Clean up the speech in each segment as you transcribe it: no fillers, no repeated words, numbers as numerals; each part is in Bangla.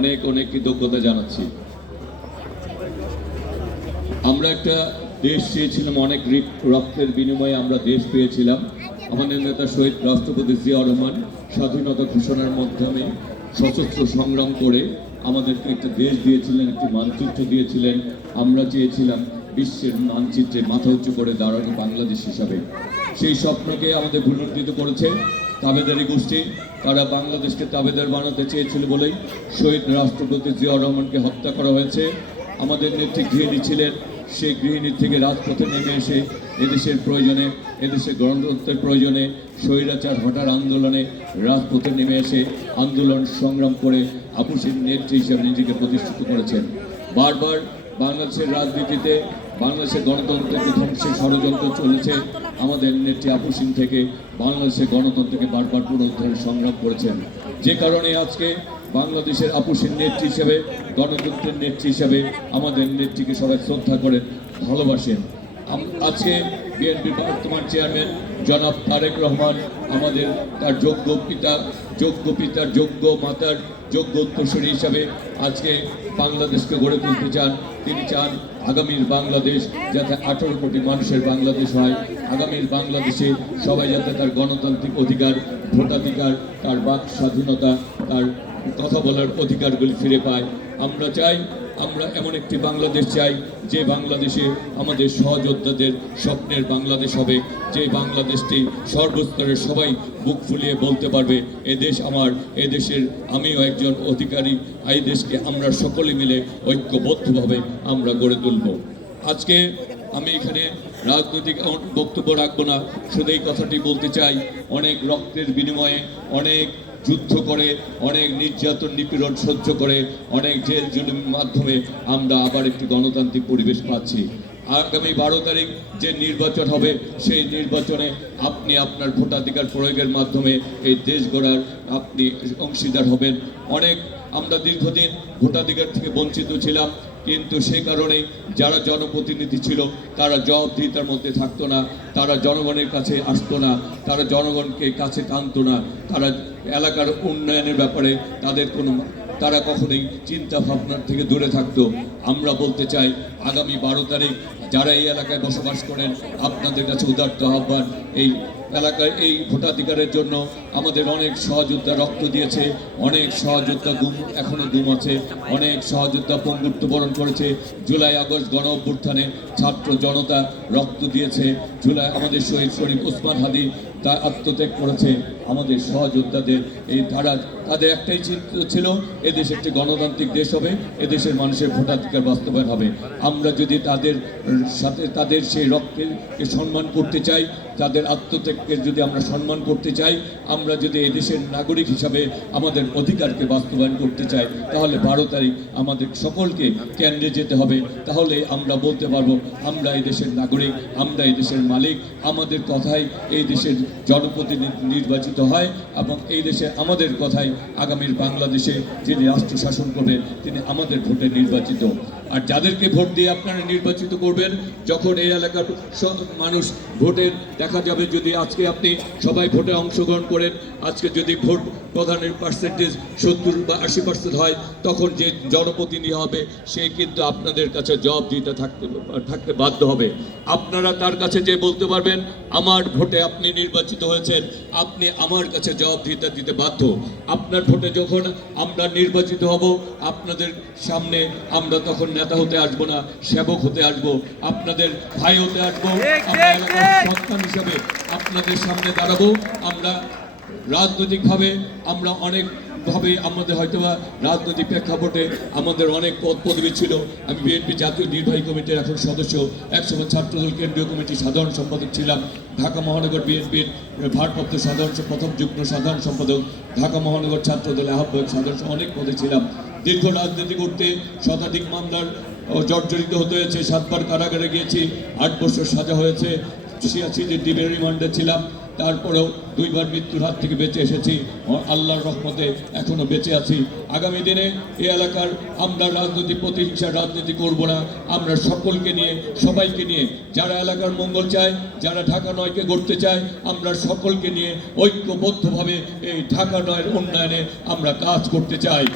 অনেক অনেক কৃতজ্ঞতা জানাচ্ছি। আমরা একটা দেশ চেয়েছিলাম, অনেক রক্তের বিনিময়ে আমরা দেশ পেয়েছিলাম। আমাদের নেতা শহীদ রাষ্ট্রপতি জিয়াউর রহমান স্বাধীনতা ঘোষণার মাধ্যমে সশস্ত্র সংগ্রাম করে আমাদেরকে একটা দেশ দিয়েছিলেন, একটি মানচিত্র দিয়েছিলেন। আমরা চেয়েছিলাম বিশ্বের মানচিত্রে মাথা উঁচু করে দাঁড়ানো বাংলাদেশ হিসাবে। সেই স্বপ্নকে আমাদের পুনরুদ্ধিত করেছে তাবেদারি গোষ্ঠী। তারা বাংলাদেশকে তাবেদার বানাতে চেয়েছিল বলেই শহীদ রাষ্ট্রপতি জিয়াউর রহমানকে হত্যা করা হয়েছে। আমাদের নেত্রী গৃহিণী ছিলেন, সেই গৃহিণীর থেকে রাজপথে নেমে এসে এদেশের প্রয়োজনে, এদেশের গণতন্ত্রের প্রয়োজনে স্বৈরাচার হটার আন্দোলনে রাজপথে নেমে এসে আন্দোলন সংগ্রাম করে আপসীর নেত্রী হিসেবে নিজেকে প্রতিষ্ঠিত করেছেন। বারবার বাংলাদেশের রাজনীতিতে বাংলাদেশের গণতন্ত্রকে ধ্বংসের ষড়যন্ত্র চলেছে। আমাদের নেত্রী আপসীন থেকে বাংলাদেশের গণতন্ত্রকে বারবার পুনরুদ্ধারের সংগ্রাম করেছেন। যে কারণে আজকে বাংলাদেশের আপসীন নেত্রী হিসেবে, গণতন্ত্রের নেত্রী হিসেবে আমাদের নেত্রীকে সবাই শ্রদ্ধা করেন, ভালোবাসেন। আজকে বিএনপির বর্তমান চেয়ারম্যান জনাব তারেক রহমান আমাদের তার যোগ্য পিতার যোগ্য মাতার যোগ্য উত্তরসূরি হিসাবে আজকে বাংলাদেশকে গড়ে তুলতে চান। তিনি চান আগামীর বাংলাদেশ যাতে 18 কোটি মানুষের বাংলাদেশ হয়। আগামীর বাংলাদেশে সবাই যাতে তার গণতান্ত্রিক অধিকার, ভোটাধিকার, তার বাক স্বাধীনতা, তার কথা বলার অধিকারগুলি ফিরে পায়। আমরা চাই, আমরা এমন একটি বাংলাদেশ চাই যে বাংলাদেশে আমাদের সহযোদ্ধাদের স্বপ্নের বাংলাদেশ হবে, যে বাংলাদেশটি সর্বস্তরের সবাই বুক ফুলিয়ে বলতে পারবে এদেশ আমার, এদেশের আমিও একজন অধিকারী। এই দেশকে আমরা সকলে মিলে ঐক্যবদ্ধভাবে আমরা গড়ে তুলব। আজকে আমি এখানে রাজনৈতিক বক্তব্য রাখবো না, শুধু এই কথাটি বলতে চাই, অনেক রক্তের বিনিময়ে, অনেক যুদ্ধ করে, অনেক নির্যাতন নিপীড়ন সহ্য করে, অনেক জেল জুলুমের মাধ্যমে আমরা আবার একটি গণতান্ত্রিক পরিবেশ পাচ্ছি। আগামী 12 তারিখ যে নির্বাচন হবে, সেই নির্বাচনে আপনি আপনার ভোটাধিকার প্রয়োগের মাধ্যমে এই দেশ গড়ার আপনি অংশীদার হবেন। অনেক আমরা দীর্ঘদিন ভোটাধিকার থেকে বঞ্চিত ছিলাম, কিন্তু সে কারণে যারা জনপ্রতিনিধি ছিল তারা জবাবদিহিতার মধ্যে থাকতো না, তারা জনগণের কাছে আসতো না, তারা জনগণকে কাছে টানতো না, তারা এলাকার উন্নয়নের ব্যাপারে তারা কখনোই চিন্তা ভাবনার থেকে দূরে থাকতো। আমরা বলতে চাই আগামী 12 তারিখ যারা এই এলাকায় বসবাস করেন, আপনাদের কাছে উদাত্ত আহ্বান, এই এলাকায় এই ভোটাধিকারের জন্য আমাদের অনেক সহযোদ্ধা রক্ত দিয়েছে, অনেক সহযোদ্ধা এখনো গুম আছে, অনেক সহযোদ্ধা পঙ্গুত্ব বরণ করেছে। জুলাই আগস্ট গণ অভ্যুত্থানে ছাত্র জনতা রক্ত দিয়েছে। আমাদের শহীদ শরীফ ওসমান হাদি তা আত্মত্যাগ করেছে। আমাদের সহযোদ্ধাদের এই ধারা, তাদের একটাই চিন্তা ছিল এদেশ একটি গণতান্ত্রিক দেশ হবে, এদেশের মানুষের ভোটাধিকার বাস্তবায়ন হবে। আমরা যদি তাদের সাথে তাদের সেই রক্তকে সম্মান করতে চাই, তাদের আত্মত্যাগকে যদি আমরা সম্মান করতে চাই, আমরা যদি এদেশের নাগরিক হিসাবে আমাদের অধিকারকে বাস্তবায়ন করতে চাই, তাহলে 12 তারিখ আমাদের সকলকে কেন্দ্রে যেতে হবে। তাহলে আমরা বলতে পারবো আমরা এই দেশের নাগরিক, আমরা এই দেশের মালিক, আমাদের কথাই এই দেশের জনপ্রতিনিধি নির্বাচিত হয় এবং এই দেশে আমাদের কথাই আগামীর বাংলাদেশে যিনি রাষ্ট্র শাসন করবেন তিনি আমাদের ভোটে নির্বাচিত। আর যাদেরকে ভোট দিয়ে আপনারা নির্বাচিত করবেন, যখন এই এলাকার সব মানুষ ভোটের দেখা যাবে, যদি আজকে আপনি সবাই ভোটে অংশগ্রহণ করেন, আজকে যদি ভোট প্রদানের পার্সেন্টেজ 70 বা 80% হয়, তখন যে জনপ্রতিনিধি হবে সে কিন্তু আপনাদের কাছে জবাবদিহিতা থাকতে বাধ্য হবে। আপনারা তার কাছে যে বলতে পারবেন আমার ভোটে আপনি নির্বাচিত হয়েছেন, আপনি আমার কাছে জবাবদিহিতা দিতে বাধ্য। আপনার ভোটে যখন আমরা নির্বাচিত হব, আপনাদের সামনে আমরা তখন নেতা হতে আসবো না, সেবক হতে আসবো, আপনাদের ভাই হতে আসবো, আমরা এলাকার সন্তান হিসাবে আপনাদের সামনে দাঁড়াবো। আমরা রাজনৈতিকভাবে আমরা অনেকভাবে আমাদের হয়তোবা রাজনৈতিক প্রেক্ষাপটে আমাদের অনেক পদ পদবি ছিল। আমি বিএনপি জাতীয় নির্বাহী কমিটির এখন সদস্য, একসময় ছাত্রদল কেন্দ্রীয় কমিটির সাধারণ সম্পাদক ছিলাম, ঢাকা মহানগর বিএনপির ভারপ্রাপ্ত প্রথম যুগ্ম সাধারণ সম্পাদক, ঢাকা মহানগর ছাত্রদল আহ্বায়ক, সাধারণ অনেক পদে ছিলাম। দীর্ঘ রাজনীতি করতে শতাধিক মামলার জর্জরিত হতে হয়েছে, 7 বার কারাগারে গিয়েছি, 8 বছর সাজা হয়েছে, 86 দিনের রিমান্ডে ছিলাম, তারপরেও 2 বার মৃত্যুর হাত থেকে বেঁচে এসেছি। আল্লাহর রহমতে এখনো বেঁচে আছি। আগামী দিনে এই এলাকার আমরা প্রতিহিংসার রাজনীতি করব না। আমরা সকলকে নিয়ে, সবাইকে নিয়ে, যারা এলাকার মঙ্গল চায়, যারা ঢাকা 9কে গড়তে চায়, আমরা সকলকে নিয়ে ঐক্যবদ্ধভাবে এই ঢাকা 9-এর উন্নয়নে আমরা কাজ করতে চাই।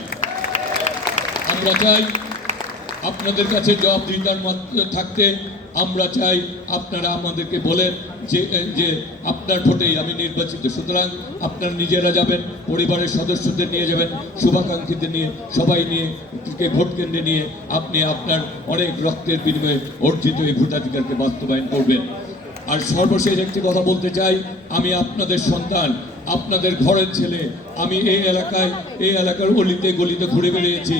আমরা চাই আপনাদের কাছে জবাবদিহিতার থাকতে আমরা চাই আপনারা আমাদেরকে বলেন যে যে আপনার ভোটেই আমি নির্বাচিত, সুতরাং আপনারা নিজেরা যাবেন, পরিবারের সদস্যদের নিয়ে যাবেন, শুভাকাঙ্ক্ষীদের নিয়ে সবাই নিয়ে ভোট কেন্দ্রে নিয়ে আপনি আপনার অনেক রক্তের বিনিময়ে অর্জিত এই ভোটাধিকারকে বাস্তবায়ন করবেন। আর সর্বশেষ একটি কথা বলতে চাই, আমি আপনাদের সন্তান, আপনাদের ঘরের ছেলে। আমি এই এলাকার অলিতে গলিতে ঘুরে বেরিয়েছি।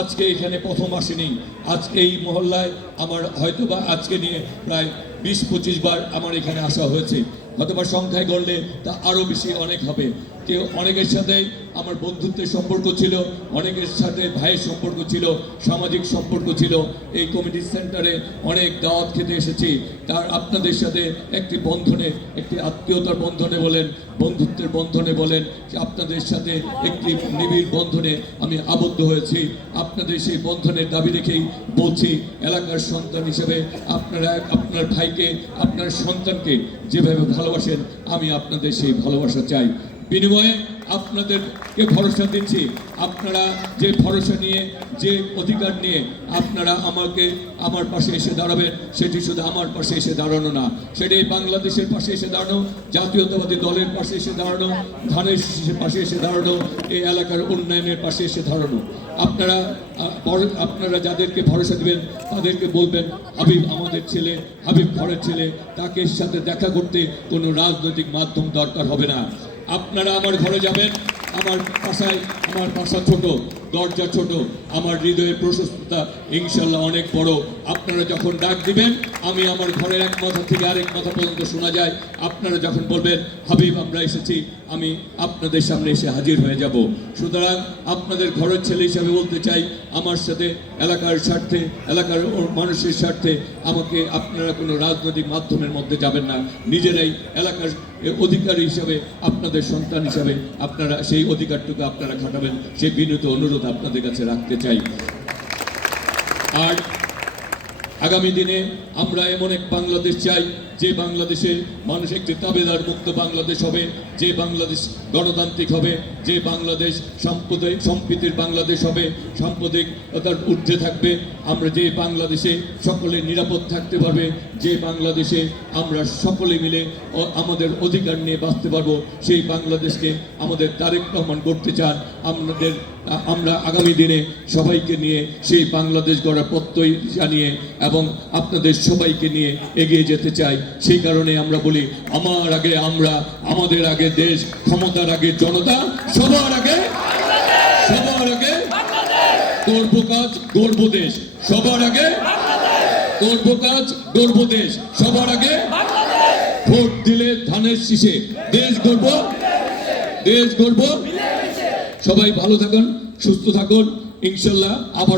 আজকে এখানে প্রথম আসেনি, আজকে এই মহল্লায় আমার হয়তোবা আজকে নিয়ে প্রায় 20-25 বার আমার এখানে আসা হয়েছে, হয়তোবা সংখ্যায় গড়লে তা আরও বেশি অনেক হবে। কেউ অনেকের সাথে আমার বন্ধুত্বের সম্পর্ক ছিল, অনেকের সাথে ভাইয়ের সম্পর্ক ছিল, সামাজিক সম্পর্ক ছিল। এই কমিটি সেন্টারে অনেক দাওয়াত খেতে এসেছি, তার আপনাদের সাথে একটি বন্ধনে, একটি আত্মীয়তার বন্ধনে বলেন, বন্ধুত্বের বন্ধনে বলেন, আপনাদের সাথে একটি নিবিড় বন্ধনে আমি আবদ্ধ হয়েছি। আপনাদের সেই বন্ধনের দাবি রেখেই বলছি, এলাকার সন্তান হিসেবে আপনারা আপনার ভাইকে, আপনার সন্তানকে যেভাবে ভালোবাসেন, আমি আপনাদের সেই ভালোবাসা চাই। বিনিময়ে আপনাদেরকে ভরসা দিচ্ছি, আপনারা যে ভরসা নিয়ে, যে অধিকার নিয়ে আপনারা আমার পাশে এসে দাঁড়াবেন, সেটি শুধু আমার পাশে এসে দাঁড়ানো না, সেটি বাংলাদেশের পাশে এসে দাঁড়ানো, জাতীয়তাবাদী দলের পাশে এসে দাঁড়ানো, ধানের পাশে এসে দাঁড়ানো, এই এলাকার উন্নয়নের পাশে এসে দাঁড়ানো। আপনারা যাদেরকে ভরসা দিবেন তাদেরকে বলবেন, হাবিব আমাদের ছেলে, হাবিব ঘরের ছেলে, তাকে সাথে দেখা করতে কোনো রাজনৈতিক মাধ্যম দরকার হবে না। আপনারা আমার ঘরে যাবেন, আমার বাসা ছোট, দরজা ছোট, আমার হৃদয়ের প্রশস্ততা ইনশাল্লাহ অনেক বড়। আপনারা যখন ডাক দিবেন, আমি আমার ঘরের এক মাথা থেকে আরেক মাথা পর্যন্ত শোনা যায়। আপনারা যখন বলবেন হাবিব আমরা এসেছি, আমি আপনাদের সামনে এসে হাজির হয়ে যাব। সুতরাং আপনাদের ঘরের ছেলে হিসাবে বলতে চাই, আমার সাথে এলাকার স্বার্থে, এলাকার মানুষের স্বার্থে আমাকে আপনারা কোনো রাজনৈতিক মাধ্যমের মধ্যে যাবেন না। নিজেরাই এলাকার অধিকারী হিসাবে, আপনাদের সন্তান হিসাবে আপনারা সেই অধিকারটুকু আপনারা খাটাবেন, সেই বিনীত অনুরোধ আপনাদের কাছে রাখতে চাই। আর আগামী দিনে আমরা এমন এক বাংলাদেশ চাই, যে বাংলাদেশে মানুষ একটি তাবেদার মুক্ত বাংলাদেশ হবে, যে বাংলাদেশ গণতান্ত্রিক হবে, যে বাংলাদেশ সম্প্রীতির বাংলাদেশ হবে, সাম্প্রদায়িকতার ঊর্ধ্বে থাকবে। আমরা যে বাংলাদেশে সকলে নিরাপদ থাকতে পারবে, যে বাংলাদেশে আমরা সকলে মিলে আমাদের অধিকার নিয়ে বাঁচতে পারবো, সেই বাংলাদেশকে আমাদের তারেক রহমান করতে চান। আমরা আগামী দিনে সবাইকে নিয়ে সেই বাংলাদেশ গড়ার প্রত্যয় জানিয়ে এবং আপনাদের সবাইকে নিয়ে এগিয়ে যেতে চাই। সেই কারণে আমরা বলি, আমার আগে আমরা, আমাদের আগে দেশ, ক্ষমতার আগে জনতা, সবার আগে গর্ব কাজ গর্ব দেশ, সবার আগে গর্ব কাজ গর্ব দেশ, সবার আগে ভোট দিলে ধানের শীষে দেশ গর্ব। সবাই ভালো থাকুন, সুস্থ থাকুন, ইনশাল্লাহ আবার